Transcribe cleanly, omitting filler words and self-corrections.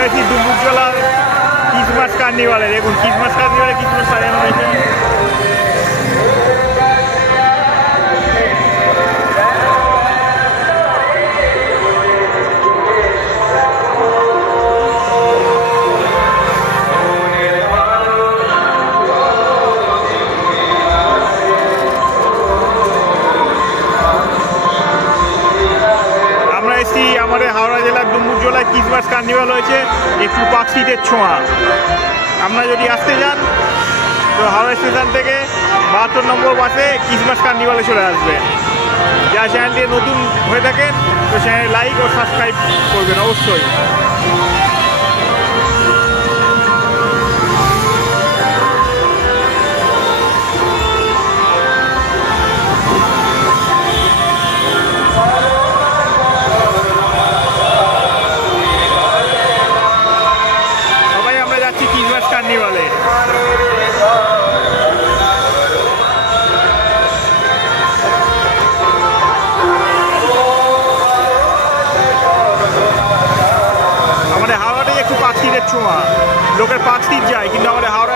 আমরা এসেছি ডুমুরজলার ক্রিসমাস কার্নিভালে। দেখুন ক্রিসমাস কার্নিভালে কি পুরো সাজানো হয়েছে। আমাদের হাওড়া জেলার ডুমুরজলায় ক্রিসমাস কার্নিভাল হয়েছে, একটু পাখিদের ছোঁয়া। আপনারা যদি আসতে যান তো হাওড়া স্টেশন থেকে 72 নম্বর বাসে ক্রিসমাস কার্নিভালে চলে আসবেন। যা চ্যানেলটি নতুন হয়ে থাকেন তো চ্যানেল লাইক ও সাবস্ক্রাইব করবেন অবশ্যই। ক্রিসমাস কার্নিভালে আমাদের হাওড়াটাই একটু পাখিদের ছোঁয়া। লোকের পাখির যায় কিন্তু আমাদের হাওড়া